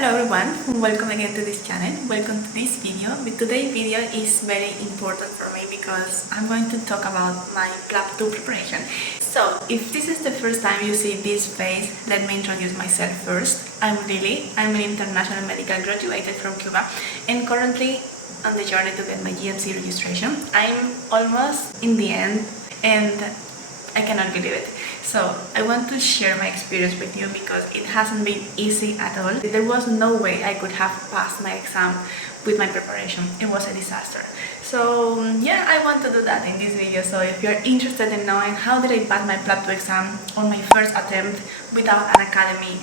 Hello everyone, welcome again to this channel. Welcome to this video. Today's video is very important for me because I'm going to talk about my PLAB 2 preparation. So if this is the first time you see this face, let me introduce myself first. I'm Lily. I'm an international medical graduated from Cuba and currently on the journey to get my GMC registration. I'm almost in the end and I cannot believe it. So I want to share my experience with you because it hasn't been easy at all. There was no way I could have passed my exam with my preparation. It was a disaster. So yeah, I want to do that in this video. So if you're interested in knowing how did I pass my PLAB 2 exam on my first attempt without an academy,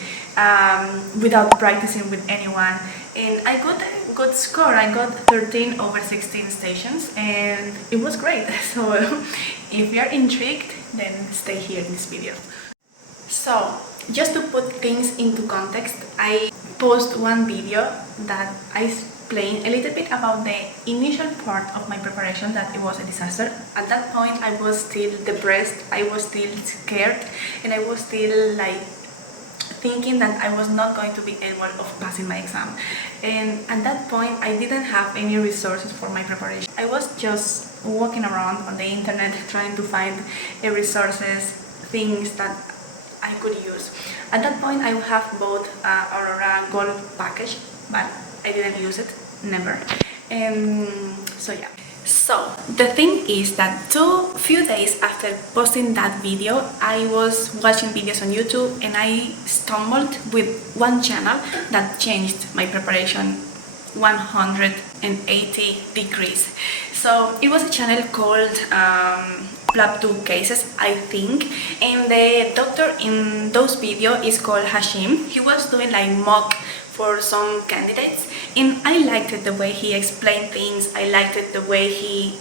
without practicing with anyone, and I got a good score. I got 13 over 16 stations and it was great. So if you're intrigued, then stay here in this video. So just to put things into context, I post one video that I explain a little bit about the initial part of my preparation, that it was a disaster. At that point I was still depressed, I was still scared, and I was still like thinking that I was not going to be able of passing my exam. And at that point I didn't have any resources for my preparation. I was just walking around on the internet trying to find resources, things that I could use. At that point I have bought Aurora Gold package, but I didn't use it, never. And so yeah. So the thing is that few days after posting that video, I was watching videos on YouTube and I stumbled with one channel that changed my preparation 180 degrees. So it was a channel called PLAB 2 Cases, I think, and the doctor in those videos is called Hashim. He was doing like mock for some candidates and I liked it the way he explained things. I liked it the way he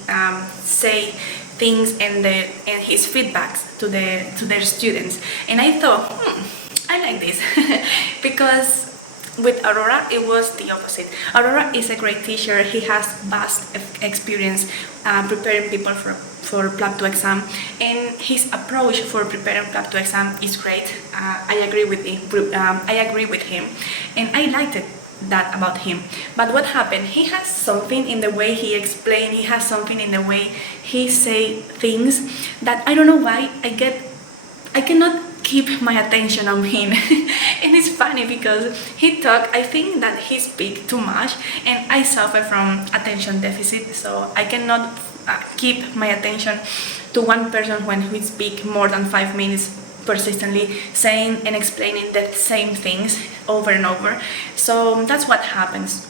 say things and his feedbacks to their students, and I thought I like this because with Aurora it was the opposite. Aurora is a great teacher. He has vast experience preparing people for PLAB 2 exam, and his approach for preparing PLAB 2 exam is great. I agree with him, and I liked that about him. But what happened? He has something in the way he explained. He has something in the way he say things that I don't know why I cannot keep my attention on him. And it's funny because I think that he speaks too much and I suffer from attention deficit, so I cannot keep my attention to one person when he speaks more than 5 minutes persistently, saying and explaining the same things over and over. So that's what happens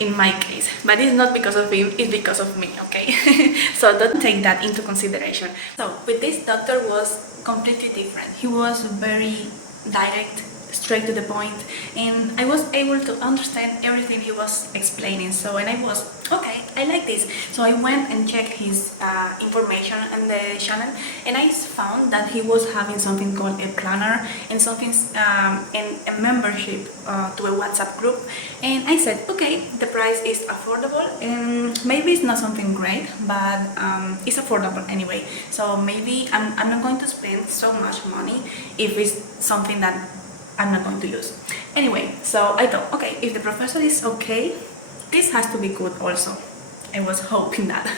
in my case, but it's not because of him, it's because of me, okay? So don't take that into consideration. So with this doctor was completely different. He was very direct, straight to the point, and I was able to understand everything he was explaining. So, and I was, okay, I like this. So I went and checked his information on the channel, and I found that he was having something called a planner and something and a membership to a WhatsApp group. And I said, okay, the price is affordable, and maybe it's not something great, but it's affordable anyway. So maybe I'm not going to spend so much money if it's something that I'm not going to use. Anyway, so I thought, okay, if the professor is okay, this has to be good also. I was hoping that.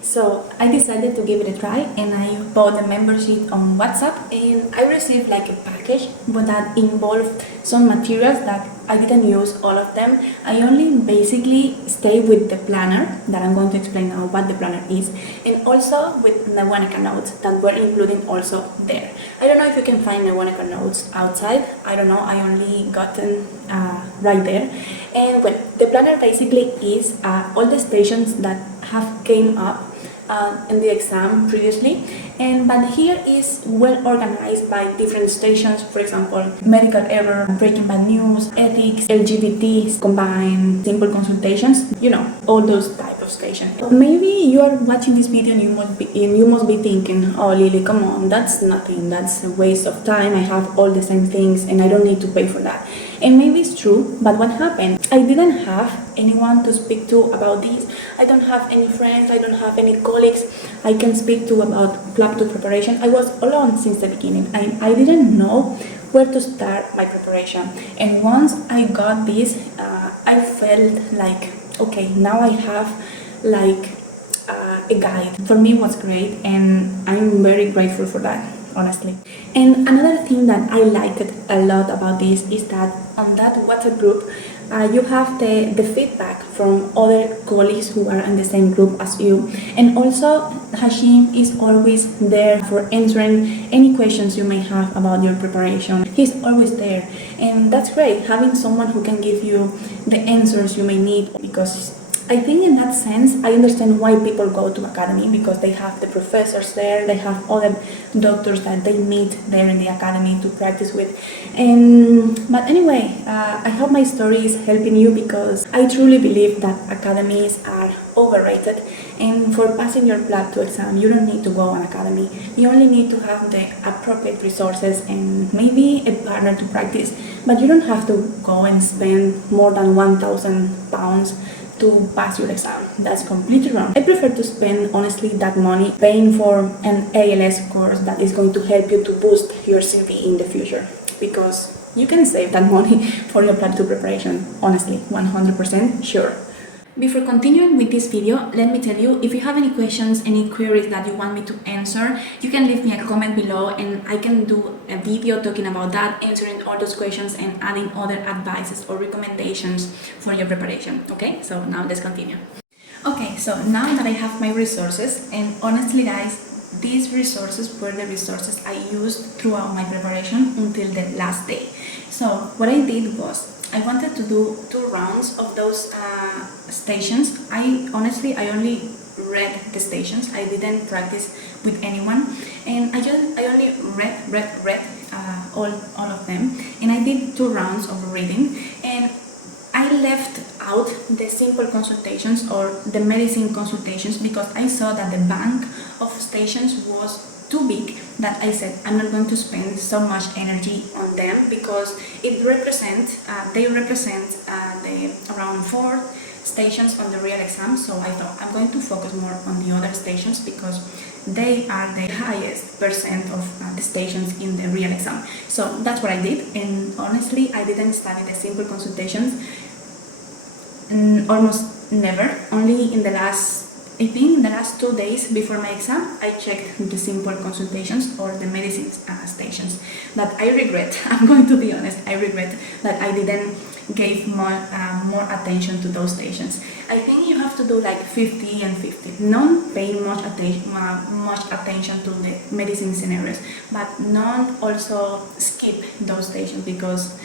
So I decided to give it a try and I bought a membership on WhatsApp, and I received like a package but that involved some materials that I didn't use all of them. I only basically stay with the planner that I'm going to explain now what the planner is, and also with Newaneka notes that were included also there. I don't know if you can find Newaneka notes outside. I don't know, I only got them right there. And well, the planner basically is all the stations that have came up in the exam previously, but here is well organized by different stations. For example, medical error, breaking bad news, ethics, LGBT, combined, simple consultations, you know, all those type of stations. Maybe you are watching this video and you must be thinking, oh Lily, come on, that's nothing, that's a waste of time, I have all the same things and I don't need to pay for that. And maybe it's true, but what happened? I didn't have anyone to speak to about this. I don't have any friends, I don't have any colleagues I can speak to about PLAB 2 preparation. I was alone since the beginning. I didn't know where to start my preparation. And once I got this, I felt like, okay, now I have like a guide. For me it was great, and I'm very grateful for that, honestly. And another thing that I liked a lot about this is that on that WhatsApp group, you have the feedback from other colleagues who are in the same group as you. And also, Hashim is always there for answering any questions you may have about your preparation. He's always there. And that's great, having someone who can give you the answers you may need, because I think in that sense, I understand why people go to academy, because they have the professors there, they have other doctors that they meet there in the academy to practice with. But anyway, I hope my story is helping you, because I truly believe that academies are overrated. And for passing your PLAB 2 exam, you don't need to go on academy. You only need to have the appropriate resources and maybe a partner to practice. But you don't have to go and spend more than £1,000 to pass your exam. That's completely wrong. I prefer to spend, honestly, that money paying for an ALS course that is going to help you to boost your CV in the future, because you can save that money for your PLAB 2 preparation, honestly, 100% sure. Before continuing with this video, let me tell you, if you have any questions, any queries that you want me to answer, you can leave me a comment below and I can do a video talking about that, answering all those questions and adding other advices or recommendations for your preparation. Okay, so now let's continue. Okay, so now that I have my resources, and honestly guys, these resources were the resources I used throughout my preparation until the last day. So what I did was, I wanted to do 2 rounds of those stations. I only read the stations. I didn't practice with anyone, and I only read all of them, and I did 2 rounds of reading, and I left out the simple consultations or the medicine consultations because I saw that the bank of stations was too big, that I said I'm not going to spend so much energy on them, because they represent the around 4 stations on the real exam. So I thought I'm going to focus more on the other stations because they are the highest percent of the stations in the real exam. So that's what I did, and honestly I didn't study the simple consultations almost never. Only in the last, I think in the last 2 days before my exam, I checked the simple consultations or the medicine stations. But I regret, I'm going to be honest, I regret that I didn't give more attention to those stations. I think you have to do like 50 and 50. Not pay much attention to the medicine scenarios, but not also skip those stations, because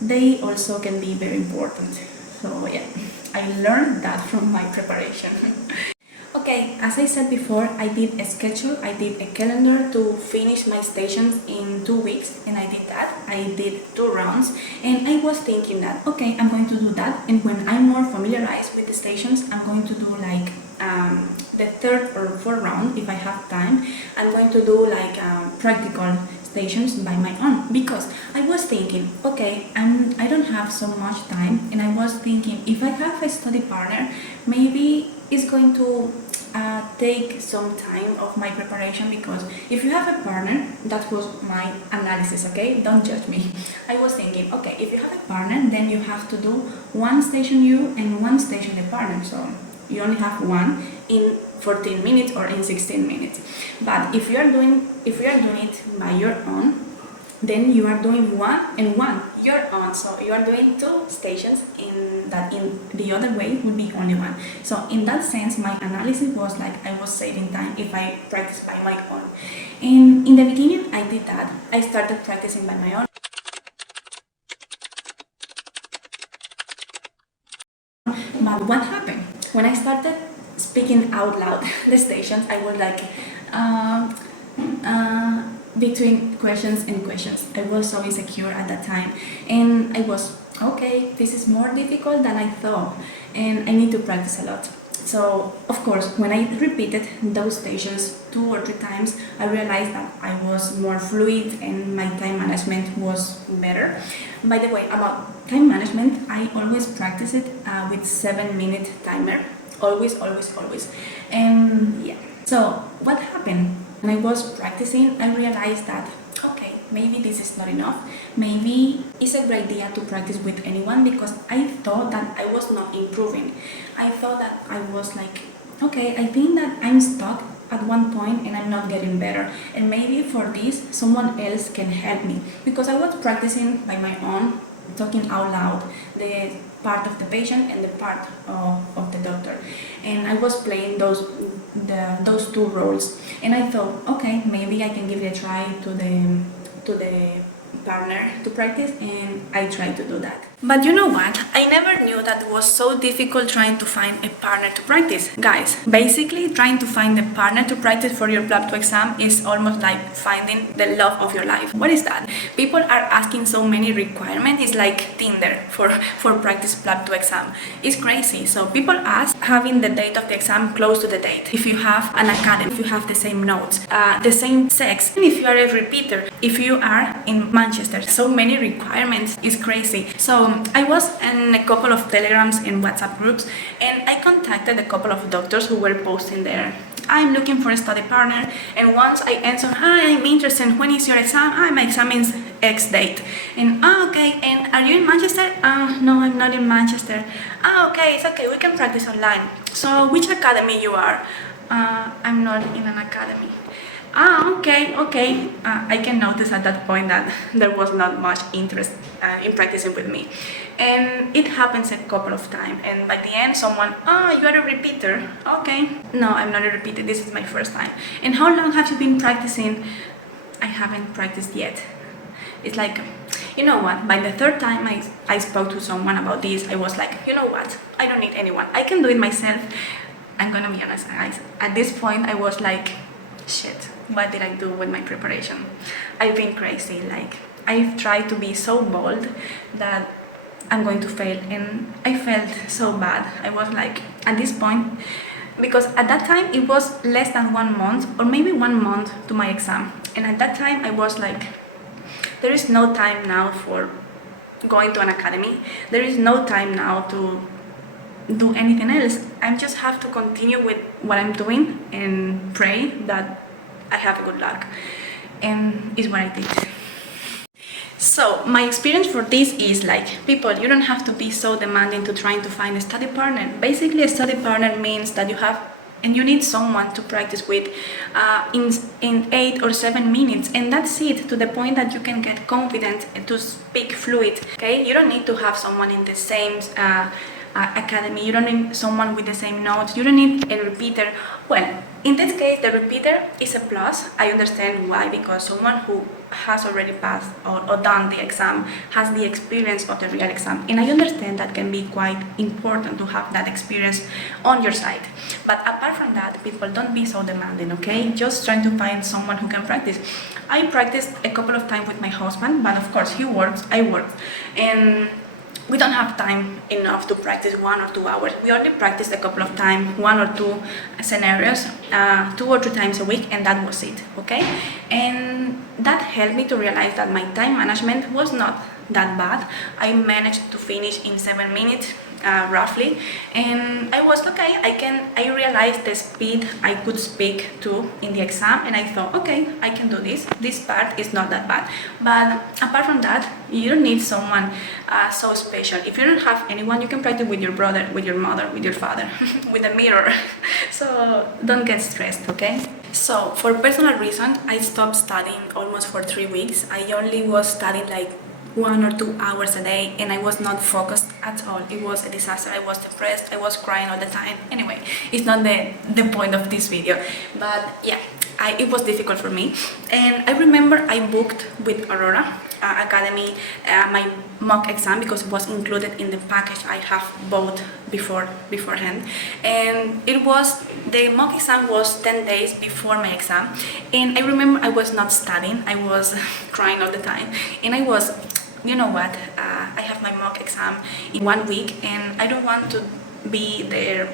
they also can be very important. So yeah, I learned that from my preparation. Okay, as I said before, I did a schedule, I did a calendar to finish my stations in 2 weeks, and I did that. I did 2 rounds, and I was thinking that, okay, I'm going to do that, and when I'm more familiarized with the stations, I'm going to do like the 3rd or 4th round, if I have time. I'm going to do like practical stations by my own, because I was thinking, okay, I don't have so much time, and I was thinking, if I have a study partner, maybe it's going to take some time of my preparation, because if you have a partner, that was my analysis, okay, don't judge me. I was thinking, okay, if you have a partner, then you have to do 1 station you and 1 station the partner, so you only have 1 in 14 minutes or in 16 minutes. But if you are doing it by your own, then you are doing 1 and 1 your own, so you are doing 2 stations in the other way would be only 1. So in that sense, my analysis was like I was saving time if I practice by my own. And in the beginning I did that. I started practicing by my own. But what happened? When I started speaking out loud the stations, I was like between questions and questions. I was so insecure at that time, and I was, okay, this is more difficult than I thought, and I need to practice a lot. So of course, when I repeated those stations 2 or 3 times, I realized that I was more fluid and my time management was better. By the way, about time management, I always practice it with 7-minute timer. Always. And yeah. So what happened? When I was practicing, I realized that, okay, maybe this is not enough. Maybe it's a great idea to practice with anyone, because I thought that I was not improving. I thought that I was like, okay, I think that I'm stuck at one point and I'm not getting better, and maybe for this someone else can help me, because I was practicing by my own, talking out loud the part of the patient and the part of the doctor, and I was playing those two roles, and I thought, okay, maybe I can give it a try to the partner to practice, and I tried to do that. But you know what? I never knew that it was so difficult trying to find a partner to practice. Guys, basically trying to find a partner to practice for your PLAB 2 exam is almost like finding the love of your life. What is that? People are asking so many requirements. It's like Tinder for practice PLAB 2 exam. It's crazy. So people ask having the date of the exam close to the date. If you have an academy, if you have the same notes, the same sex, and if you are a repeater, if you are in Manchester. So many requirements. It's crazy. So I was in a couple of Telegrams and WhatsApp groups, and I contacted a couple of doctors who were posting there, I'm looking for a study partner, and once I answered, hi, I'm interested, when is your exam? My exam is X date. And okay, and are you in Manchester? No, I'm not in Manchester. Okay, it's okay, we can practice online. So which academy you are? I'm not in an academy. Okay. I can notice at that point that there was not much interest in practicing with me. And it happens a couple of times. And by the end, someone, you are a repeater. Okay. No, I'm not a repeater. This is my first time. And how long have you been practicing? I haven't practiced yet. It's like, you know what, by the third time I spoke to someone about this, I was like, you know what, I don't need anyone. I can do it myself. I'm gonna be honest, guys. At this point, I was like, shit, what did I do with my preparation? I've been crazy. Like, I've tried to be so bold that I'm going to fail, and I felt so bad. I was like, at this point, because at that time it was less than 1 month or maybe 1 month to my exam, and at that time I was like, there is no time now for going to an academy. There is no time now to do anything else. I just have to continue with what I'm doing and pray that I have good luck, and it's what I did. So my experience for this is like, people, you don't have to be so demanding to trying to find a study partner. Basically, a study partner means that you have and you need someone to practice with in 8 or 7 minutes, and that's it, to the point that you can get confident to speak fluid. Okay, you don't need to have someone in the same academy, you don't need someone with the same notes, you don't need a repeater. Well, in this case, the repeater is a plus. I understand why, because someone who has already passed or done the exam has the experience of the real exam, and I understand that can be quite important to have that experience on your side. But apart from that, people, don't be so demanding, okay? Just trying to find someone who can practice. I practiced a couple of times with my husband, but of course he works, I work, and we don't have time enough to practice 1 or 2 hours. We only practiced a couple of times, 1 or 2 scenarios, 2 or 3 times a week, and that was it, okay? And that helped me to realize that my time management was not that bad. I managed to finish in 7 minutes, roughly, and I was okay. I realized the speed I could speak to in the exam, and I thought, okay, I can do this. This part is not that bad. But apart from that, you don't need someone so special. If you don't have anyone, you can practice with your brother, with your mother, with your father, with a mirror. So don't get stressed, okay? So for personal reasons, I stopped studying almost for 3 weeks. I only was studying like 1 or 2 hours a day, and I was not focused at all. It was a disaster. I was depressed. I was crying all the time. Anyway, it's not the point of this video, but yeah, it was difficult for me. And I remember I booked with Aurora Academy my mock exam, because it was included in the package I have bought beforehand, and the mock exam was 10 days before my exam. And I remember I was not studying. I was crying all the time, and I was, you know what, I have my mock exam in 1 week, and I don't want to be there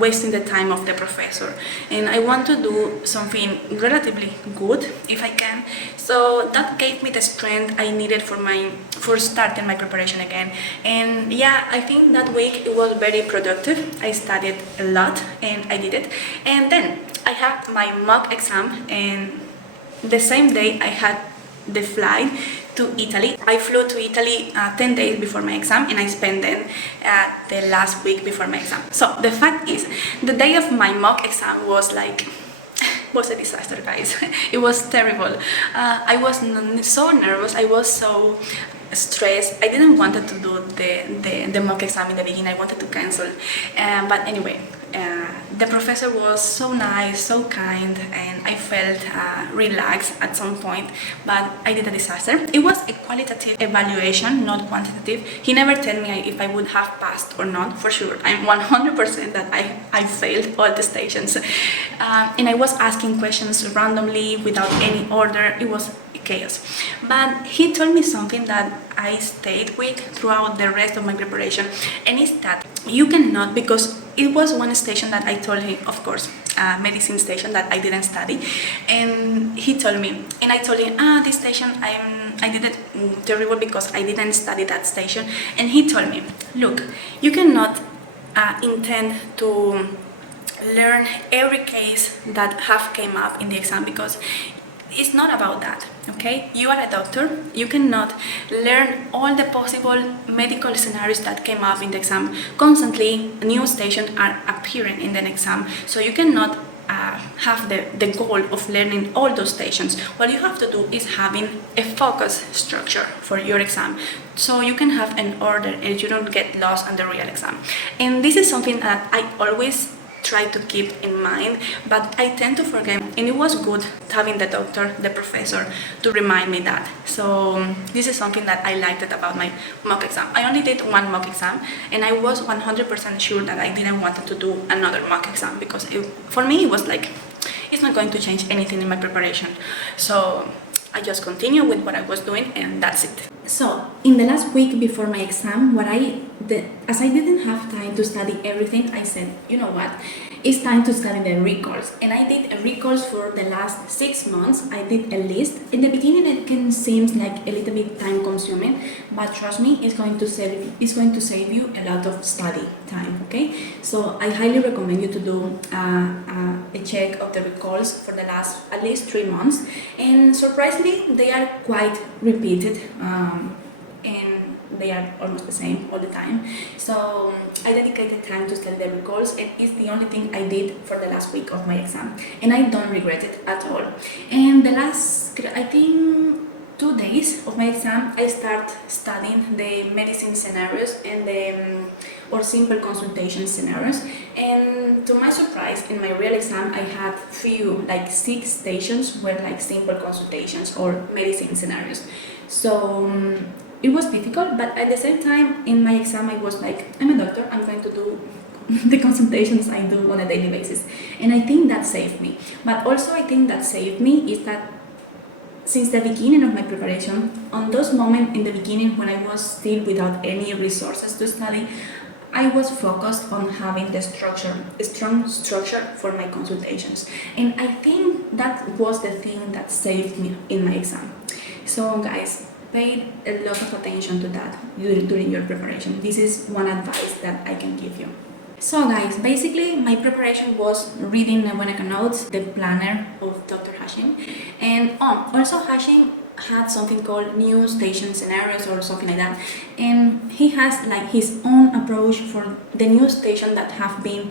wasting the time of the professor, and I want to do something relatively good if I can. So that gave me the strength I needed for starting my preparation again. And yeah, I think that week it was very productive. I studied a lot, and I did it. And then I had my mock exam, and the same day I had the flight to Italy. I flew to Italy 10 days before my exam, and I spent then the last week before my exam. So the fact is, the day of my mock exam was a disaster, guys. It was terrible. I was so nervous. I was so stressed. I didn't want to do the mock exam in the beginning. I wanted to cancel. But anyway, the professor was so nice, so kind, and I felt relaxed at some point, but I did a disaster. It was a qualitative evaluation, not quantitative. He never told me if I would have passed or not, for sure. I'm 100% that I failed all the stations. And I was asking questions randomly, without any order. It was chaos. But he told me something that I stayed with throughout the rest of my preparation, and it's that you cannot, because it was one station that I told him, of course, medicine station that I didn't study, and he told me, and I told him, this station I did it terrible because I didn't study that station, and he told me, look, you cannot intend to learn every case that have came up in the exam, because it's not about that, okay? You are a doctor. You cannot learn all the possible medical scenarios that came up in the exam. Constantly, new stations are appearing in the exam, so you cannot have the goal of learning all those stations. What you have to do is having a focus structure for your exam, so you can have an order and you don't get lost on the real exam. And this is something that I always try to keep in mind, but I tend to forget, and it was good having the doctor, the professor, to remind me that. So this is something that I liked about my mock exam. I only did one mock exam, and I was 100% sure that I didn't want to do another mock exam, because for me it was like, it's not going to change anything in my preparation. So I just continued with what I was doing, and that's it. So in the last week before my exam, as I didn't have time to study everything, I said, you know what, it's time to study the recalls. And I did a recalls for the last 6 months. I did a list. In the beginning it can seem like a little bit time consuming, but trust me, it's going to save you a lot of study time, okay? So I highly recommend you to do a check of the recalls for the last at least 3 months, and surprisingly they are quite repeated, and they are almost the same all the time. So I dedicated time to study the recalls, and it's the only thing I did for the last week of my exam, and I don't regret it at all. And the last, I think, 2 days of my exam, I start studying the medicine scenarios and or simple consultation scenarios. And to my surprise, in my real exam, I had few, like 6 stations were like simple consultations or medicine scenarios. So it was difficult, but at the same time, in my exam, I was like, I'm a doctor, I'm going to do the consultations I do on a daily basis. And I think that saved me. But also I think that saved me is that since the beginning of my preparation, on those moments in the beginning when I was still without any resources to study, I was focused on having the structure, a strong structure for my consultations. And I think that was the thing that saved me in my exam. So guys, pay a lot of attention to that during your preparation. This is one advice that I can give you. So guys, basically my preparation was reading the Wanaka Notes, the planner of Dr. Hashim, and also Hashim had something called new station scenarios or something like that, and he has like his own approach for the new station that have been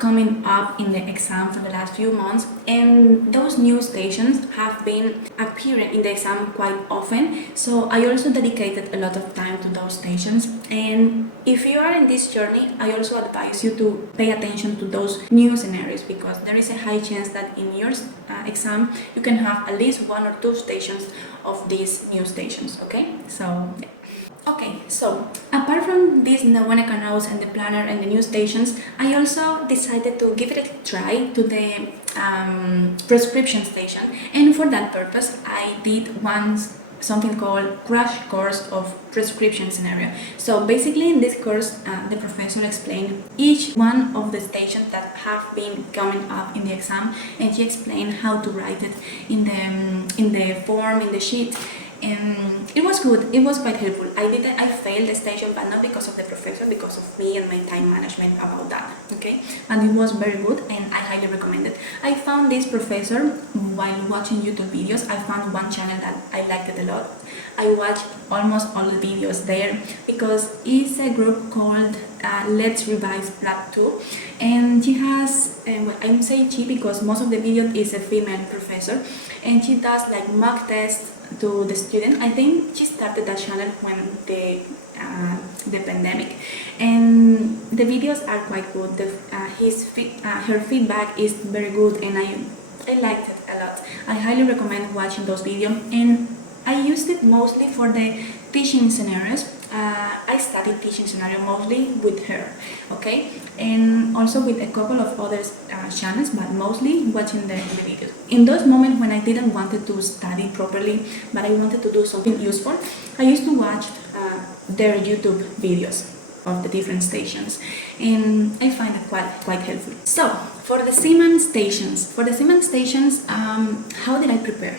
coming up in the exam for the last few months, and those new stations have been appearing in the exam quite often. So I also dedicated a lot of time to those stations, and if you are in this journey, I also advise you to pay attention to those new scenarios, because there is a high chance that in your exam you can have at least 1 or 2 stations of these new stations, okay? So okay, so apart from these Wanaka Notes and the planner and the new stations, I also decided to give it a try to the prescription station, and for that purpose I did something called crash course of prescription scenario. So basically in this course the professor explained each one of the stations that have been coming up in the exam, and she explained how to write it in the form, in the sheet, and it was good. It was quite helpful. I failed the station, but not because of the professor, because of me and my time management about that, okay? And it was very good, and I highly recommend it. I found this professor while watching YouTube videos, I found one channel that I liked it a lot. I watched almost all the videos there because it's a group called Let's Revise PLAB 2, and she has, well, I'm saying she because most of the video is a female professor, and she does like mock tests to the student. I think she started that channel when the pandemic, and the videos are quite good. Her feedback is very good, and I liked it a lot. I highly recommend watching those videos, and I used it mostly for the teaching scenarios. I studied teaching scenario mostly with her, okay, and also with a couple of other channels, but mostly watching the videos. In those moments when I didn't wanted to study properly, but I wanted to do something useful, I used to watch their YouTube videos of the different stations, and I find it quite helpful. So for the SIMMAN stations, how did I prepare?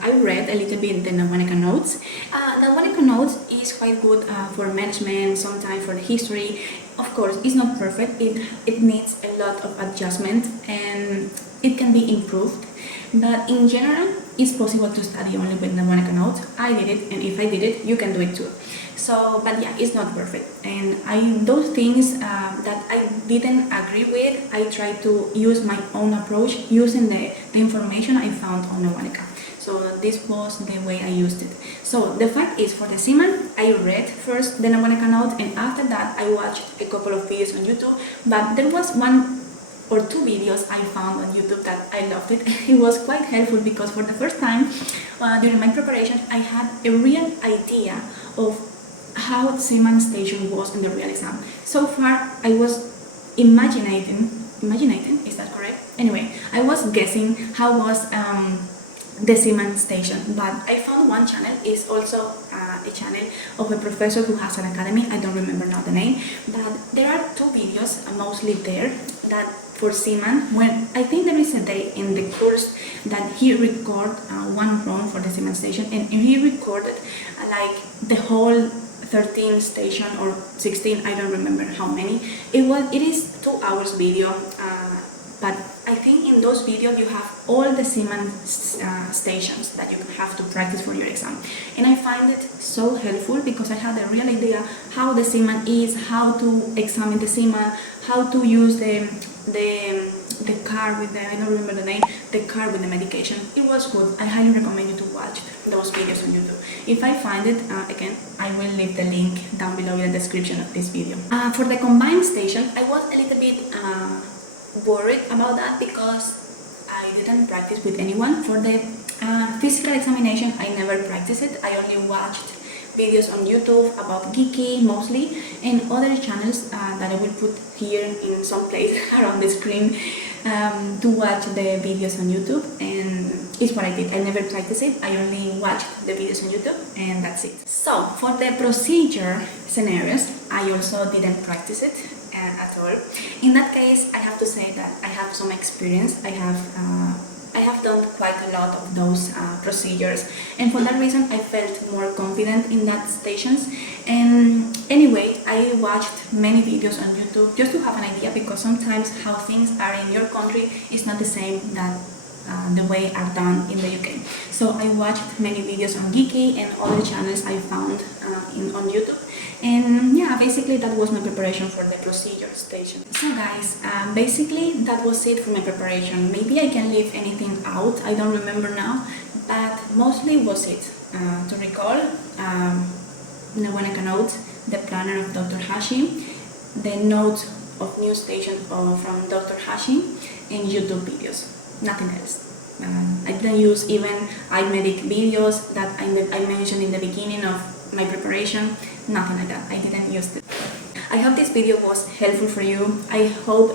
I read a little bit the Nawaneka notes. The Nawaneka notes is quite good for management, sometimes for the history. Of course, it's not perfect. It needs a lot of adjustment, and it can be improved. But in general, it's possible to study only with Nawaneka notes. I did it, and if I did it, you can do it too. So, but yeah, it's not perfect. And those things that I didn't agree with, I try to use my own approach using the information I found on Nawaneka. So this was the way I used it. So the fact is, for the SIMMAN, I read first the Nawaneka note, and after that I watched a couple of videos on YouTube. But there was one or two videos I found on YouTube that I loved it. It was quite helpful because for the first time during my preparation, I had a real idea of how SIMMAN station was in the real exam. So far, I was imagining, is that correct? Anyway, I was guessing how was the SIMMAN station, but I found one channel is also a channel of a professor who has an academy. I don't remember now the name, but there are two videos mostly there that for SIMMAN, when I think there is a day in the course that he recorded one run for the SIMMAN station, and he recorded like the whole 13 station or 16, I don't remember how many. It is 2 hours video, but I think in those videos you have all the SIMMAN stations that you have to practice for your exam. And I find it so helpful because I had a real idea how the SIMMAN is, how to examine the SIMMAN, how to use the card with the, I don't remember the name, the card with the medication. It was good. I highly recommend you to watch those videos on YouTube. If I find it, again, I will leave the link down below in the description of this video. For the combined station, I was a little bit worried about that because I didn't practice with anyone. For the physical examination, I never practiced it. I only watched videos on YouTube about Geeky mostly, and other channels that I will put here in some place around the screen to watch the videos on YouTube, and it's what I did. I never practiced it. I only watched the videos on YouTube, and that's it. So for the procedure scenarios, I also didn't practice it at all. In that case, I have to say that I have some experience. I have done quite a lot of those procedures, and for that reason I felt more confident in that stations. And anyway, I watched many videos on YouTube just to have an idea, because sometimes how things are in your country is not the same that the way are done in the UK. So I watched many videos on Geeky and other channels I found on YouTube. And yeah, basically that was my preparation for the procedure station. So guys, basically that was it for my preparation. Maybe I can leave anything out, I don't remember now, but mostly was it. To recall, Nawaneka notes, the planner of Dr. Hashim, the notes of new station from Dr. Hashim, and YouTube videos. Nothing else. I didn't use even iMedic videos that I mentioned in the beginning of my preparation. Nothing like that. I didn't use it. I hope this video was helpful for you. I hope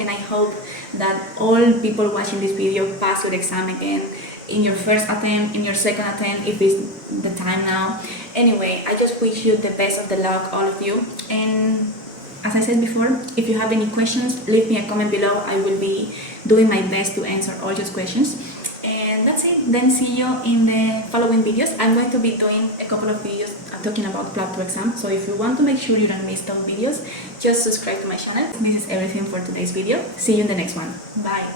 that all people watching this video pass your exam again in your first attempt, in your second attempt, if it's the time now. Anyway, I just wish you the best of the luck, all of you. And as I said before, if you have any questions, leave me a comment below. I will be doing my best to answer all your questions. And that's it. Then see you in the following videos. I'm going to be doing a couple of videos talking about PLAB 2 exam. So if you want to make sure you don't miss those videos, just subscribe to my channel. This is everything for today's video. See you in the next one. Bye.